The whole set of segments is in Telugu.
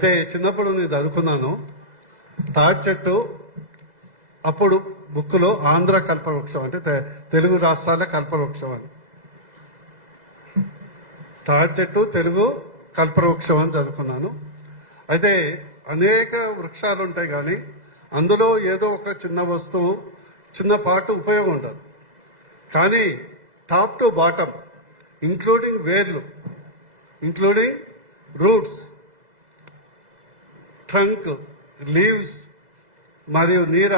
అంటే చిన్నప్పుడు నేను చదువుకున్నాను తాటి చెట్టు. అప్పుడు బుక్లో ఆంధ్ర కల్పవృక్షం అంటే తెలుగు రాష్ట్రాల కల్పవృక్షం అని, తాటి చెట్టు తెలుగు కల్పవృక్షం అని చదువుకున్నాను. అయితే అనేక వృక్షాలు ఉంటాయి కానీ అందులో ఏదో ఒక చిన్న వస్తువు చిన్న పార్ట్ ఉపయోగం ఉండదు. కానీ టాప్ టు బాటమ్ ఇంక్లూడింగ్ వేర్లు, ఇంక్లూడింగ్ రూట్స్, ట్రంక్, లీవ్స్ మరియు నీర,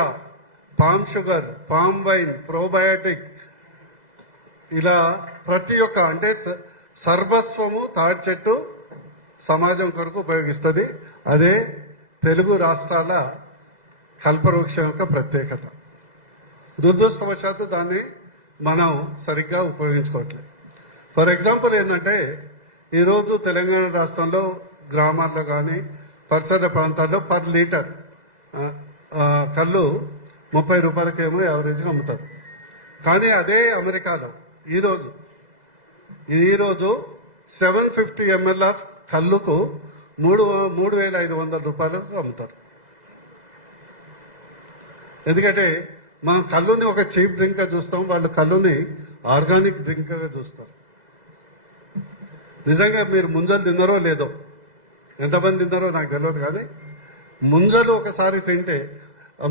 palm sugar, palm wine, probiotic, ఇలా ప్రతి ఒక్క అంటే సర్వస్వము తాటి చెట్టు సమాజం కొరకు ఉపయోగిస్తుంది. అదే తెలుగు రాష్ట్రాల కల్పవృక్షం యొక్క ప్రత్యేకత. దురదృష్టవశాత్తు దాన్ని మనం సరిగ్గా ఉపయోగించుకోవట్లేదు. ఫర్ ఎగ్జాంపుల్ ఏంటంటే ఈరోజు తెలంగాణ రాష్ట్రంలో గ్రామాల్లో కానీ పరిసర ప్రాంతాల్లో పర్ లీటర్ కళ్ళు 30 రూపాయలకేమో యావరేజ్గా అమ్ముతారు. కానీ అదే అమెరికాలో ఈరోజు 750 ml ఆఫ్ కళ్ళుకు 3,500 రూపాయలకు అమ్ముతారు. ఎందుకంటే మనం కళ్ళుని ఒక చీప్ డ్రింక్గా చూస్తాం, వాళ్ళు కళ్ళుని ఆర్గానిక్ డ్రింక్గా చూస్తారు. నిజంగా మీరు ముంజలు తిన్నారో లేదో, ఎంతమంది తిన్నారో నాకు తెలియదు, కానీ ముంజలు ఒకసారి తింటే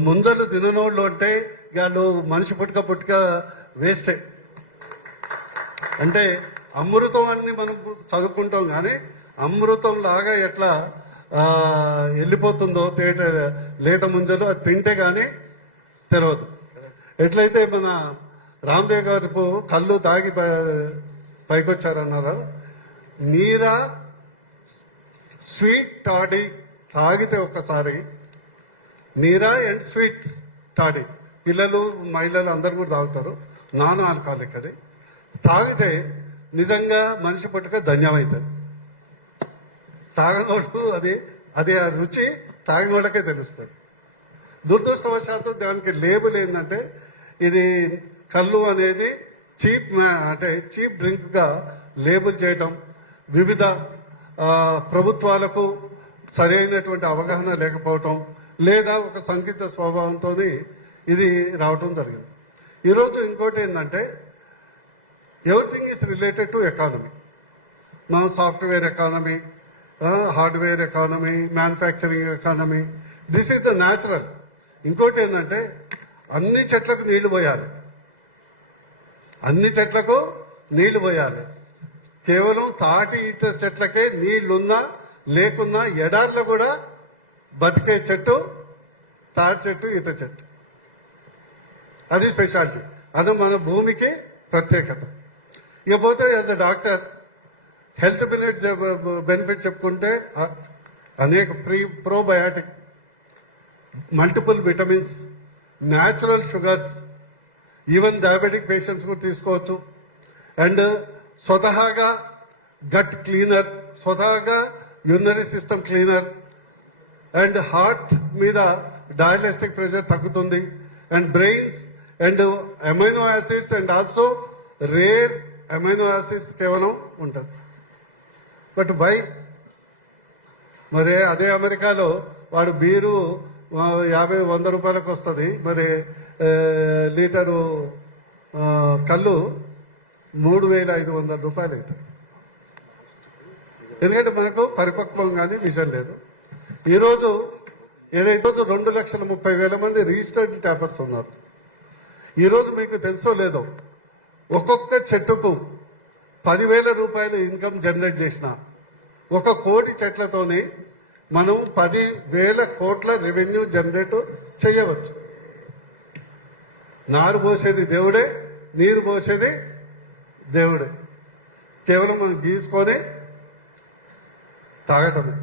ముంజలు తిననోళ్ళు అంటే వాళ్ళు మనిషి పుట్టుక వేస్టే. అంటే అమృతం అని మనం చదువుకుంటాం కానీ అమృతం లాగా ఎట్లా వెళ్ళిపోతుందో లేట ముంజలు అది తింటే కానీ తెలియదు. ఎట్లయితే మన రామ్దేవ్ గారు కళ్ళు తాగి పైకొచ్చారన్నారో, నీరా స్వీట్ టాడీ తాగితే ఒక్కసారి, నీరా అండ్ స్వీట్ టాడీ, పిల్లలు మహిళలు అందరు కూడా తాగుతారు, నాన్ ఆల్కహాలిక్. అది తాగితే నిజంగా మనిషి పుట్టుక ధన్యమవుతుంది. తాగనోడు అది ఆ రుచి తాగినోళ్ళకే తెలుస్తుంది. దురదృష్టవశాత్తు దానికి లేబుల్ ఏంటంటే ఇది కళ్ళు అనేది చీప్ డ్రింక్ గా లేబుల్ చేయటం, వివిధ ప్రభుత్వాలకు సరైనటువంటి అవగాహన లేకపోవటం, లేదా ఒక సంకేత స్వభావంతో ఇది రావటం జరిగింది. ఈరోజు ఇంకోటి ఏంటంటే everything is related to economy. మనం software economy, hardware economy, manufacturing economy, this is the natural. ఇంకోటి ఏంటంటే అన్ని చెట్లకు నీళ్లు పోయాలి, అన్ని చెట్లకు నీళ్లు పోయాలి. కేవలం తాటి ఈత చెట్లకే నీళ్లున్నా లేకున్నా ఎడార్లో కూడా బతికే చెట్టు తాటి చెట్టు, ఈత చెట్టు. అది స్పెషాలిటీ, అది మన భూమికి ప్రత్యేకత. ఇకపోతే as a doctor health benefit చెప్పుకుంటే అనేక probiotic, multiple vitamins, natural sugars, even diabetic patients కూడా తీసుకోవచ్చు. అండ్ స్వతహాగా గట్ క్లీనర్, స్వతహాగా urinary system cleaner, and heart మీద డయాలిస్టిక్ ప్రెషర్ తగ్గుతుంది, and brains, and amino acids, and also rare amino acids కేవలం ఉంటుంది. But why? మరి అదే అమెరికాలో వాడు బీరు 50-100 రూపాయలకు వస్తుంది, మరి లీటరు కళ్ళు 3,500 రూపాయలు అవుతుంది. ఎందుకంటే మనకు పరిపక్వం కానీ విజన్ లేదు. ఈరోజు 2,30,000 మంది రిజిస్టర్డ్ ట్యాపర్స్ ఉన్నారు. ఈరోజు మీకు తెలుసో లేదో, ఒక్కొక్క చెట్టుకు 10,000 రూపాయలు ఇన్కమ్ జనరేట్ చేసిన 1 కోటి చెట్లతోని మనం 10,000 కోట్ల రెవెన్యూ జనరేట్ చేయవచ్చు. నారు పోసేది దేవుడే, నీరు పోసేది దేవుడే, కేవలం మనం గీసుకొని తాగటమే.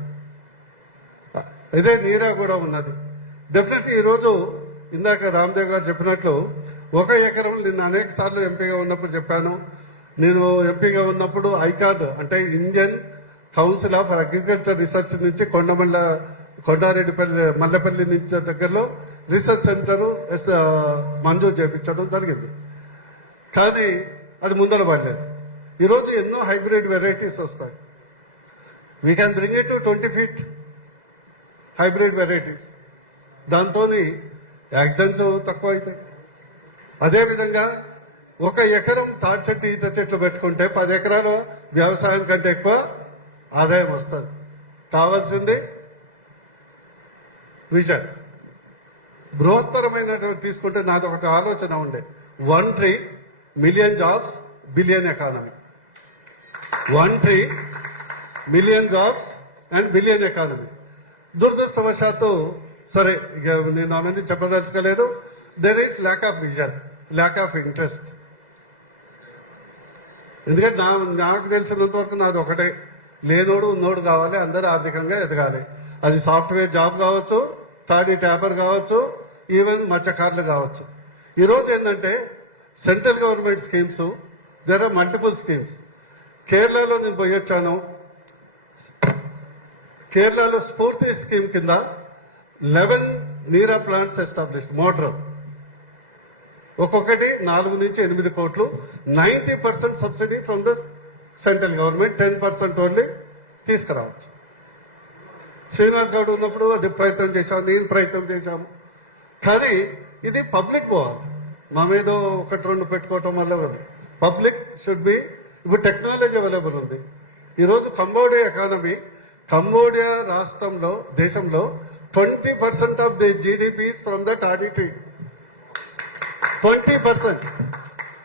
ఇదే నీరా కూడా ఉన్నది. డెఫినెట్లీ ఈరోజు ఇందాక రామ్దేవ్ గారు చెప్పినట్లు 1 ఎకరం, నిన్న అనేక సార్లు ఎంపీగా ఉన్నప్పుడు చెప్పాను. నేను ఎంపీగా ఉన్నప్పుడు ఐకార్డ్ అంటే Indian council of agriculture research నుంచి కొండారెడ్డిపల్లి మల్లెపల్లి నుంచి దగ్గరలో రీసెర్చ్ సెంటర్ మంజూరు చేయించడం జరిగింది. కానీ అది ముందర పడలేదు. ఈరోజు ఎన్నో హైబ్రిడ్ వెరైటీస్ వస్తాయి. We can bring it to 20 feet. Hybrid varieties. దాంతో యాక్సిడెంట్స్ తక్కువ అవుతాయి. అదేవిధంగా 1 ఎకరం తాటి చెట్టు ఈత చెట్లు పెట్టుకుంటే 10 ఎకరాల వ్యవసాయం కంటే ఎక్కువ ఆదాయం వస్తుంది. కావాల్సింది విజన్. బృహత్తరమైనటువంటి తీసుకుంటే నాది ఒకటి ఆలోచన ఉండే, 1 tree, million jobs, billion economy. 1 tree, million jobs and billion economy. దురదృష్టవశాత్తు సరే ఇక నేను అవన్నీ చెప్పదలుచుకోలేదు. There is lack of vision, lack of interest. ఎందుకంటే నాకు తెలిసినంత వరకు నాది ఒకటే, లేనోడు ఉన్నోడు కావాలి, అందరూ ఆర్థికంగా ఎదగాలి. అది సాఫ్ట్వేర్ జాబ్ కావచ్చు, టాడీ ట్యాపర్ కావచ్చు, ఈవెన్ మత్స్యకారులు కావచ్చు. ఈరోజు ఏంటంటే central government schemes, there are multiple schemes. కేరళలో నేను పోయొచ్చాను. కేరళలో స్ఫూర్తి స్కీమ్ కింద 11 నీరా ప్లాంట్స్ ఎస్టాబ్లిష్డ్, మోడ్రల్. ఒక్కొక్కటి 4 నుంచి 8 కోట్లు. 90% subsidy from the central government, 10% only తీసుకురావచ్చు. శ్రీనివాస్ గౌడ్ ఉన్నప్పుడు అది ప్రయత్నం చేశాం, నేను ప్రయత్నం చేశాము. కానీ ఇది పబ్లిక్ పోవాలి, మేమేదో 1-2 పెట్టుకోవటం వల్ల పబ్లిక్ షుడ్ బి. ఇప్పుడు టెక్నాలజీ అవైలబుల్ ఉంది. ఈరోజు కంబోడియా ఎకానమీ, కంబోడియా రాష్ట్రంలో దేశంలో 20% of the GDP from the toddy tree. 20%.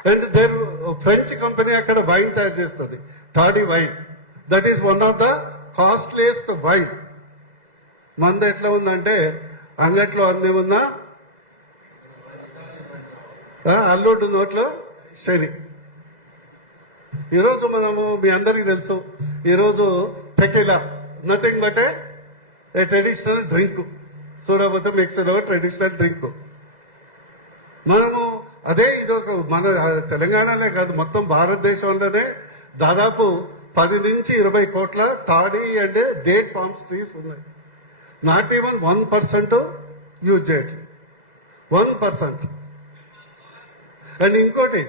And there French company అక్కడ వైన్ తయారు చేస్తుంది, toddy wine. That is one of the costliest wine. మంద ఎట్లా ఉందంటే అంగట్లో అన్ని ఉన్నా అల్లుడు నోట్లో శని. ఈరోజు మనము మీ అందరికీ తెలుసు, ఈరోజు tequila nothing but A traditional drink. చూడకపోతే మిక్స్డ్ ట్రెడిషనల్ డ్రింక్. మనము అదే ఇదొక మన తెలంగాణనే కాదు, మొత్తం భారతదేశంలోనే దాదాపు 10 నుంచి 20 కోట్ల toddy and date palms trees ఉన్నాయి. నాట్ ఈవెన్ 1% యూజ్ చేయట్లేదు, 1%. అండ్ ఇంకోటి,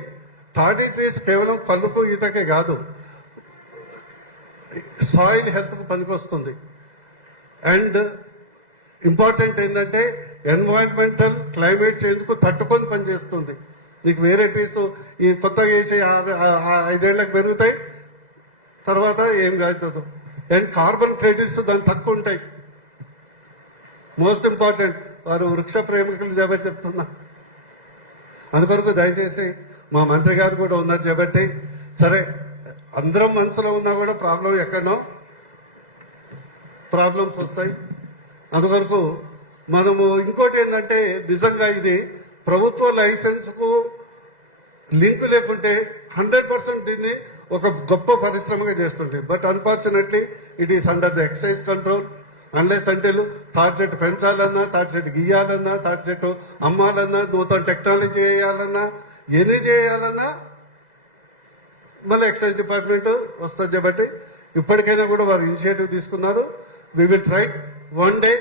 టాడీ ట్రీస్ కేవలం కలుపు ఈతకే కాదు, సాయిల్ హెల్త్ కు పనికొస్తుంది. అండ్ ఇంపార్టెంట్ ఏంటంటే ఎన్వైరన్మెంటల్ క్లైమేట్ చేంజ్ కు తట్టుకొని పనిచేస్తుంది. నీకు వేరే ట్రీస్ ఈ కొత్తగా వేసి 5 ఏళ్లకు పెరుగుతాయి, తర్వాత ఏం కాదు. అండ్ కార్బన్ క్రెడిట్స్ దాని తక్కువ ఉంటాయి. మోస్ట్ ఇంపార్టెంట్, వారు వృక్ష ప్రేమికులు కాబట్టి చెప్తున్నా. అందుకొరకు దయచేసి మా మంత్రి గారు కూడా ఉన్నారు కాబట్టి, సరే అందరం మనసులో ఉన్నా కూడా ప్రాబ్లం ఎక్కడనో ప్రాబ్లమ్స్ వస్తాయి. అందుకొరకు మనము ఇంకోటి ఏంటంటే, నిజంగా ఇది ప్రభుత్వ లైసెన్స్ కు లింక్ లేకుంటే 100% దీన్ని ఒక గొప్ప పరిశ్రమగా చేస్తుంటే. But unfortunately it is under the excise control. Unless అంటే తాటి చెట్టు పెంచాలన్నా, తాటి చెట్టు గీయాలన్నా, తాటి చెట్టు అమ్మాలన్నా, నూతన టెక్నాలజీ చేయాలన్నా, ఎన్ని చేయాలన్నా మళ్ళీ ఎక్సైజ్ డిపార్ట్మెంట్ వస్తుంది. కాబట్టి ఇప్పటికైనా కూడా వారు ఇనిషియేటివ్ తీసుకున్నారు. We will try one day.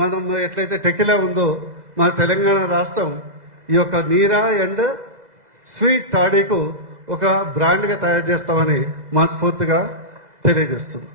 మనం ఎట్లయితే టెకిలా ఉందో మన తెలంగాణ రాష్ట్రం ఈ యొక్క నీరా అండ్ స్వీట్ టాడీకు ఒక బ్రాండ్ గా తయారు చేస్తామని మనస్ఫూర్తిగా తెలియజేస్తుంది.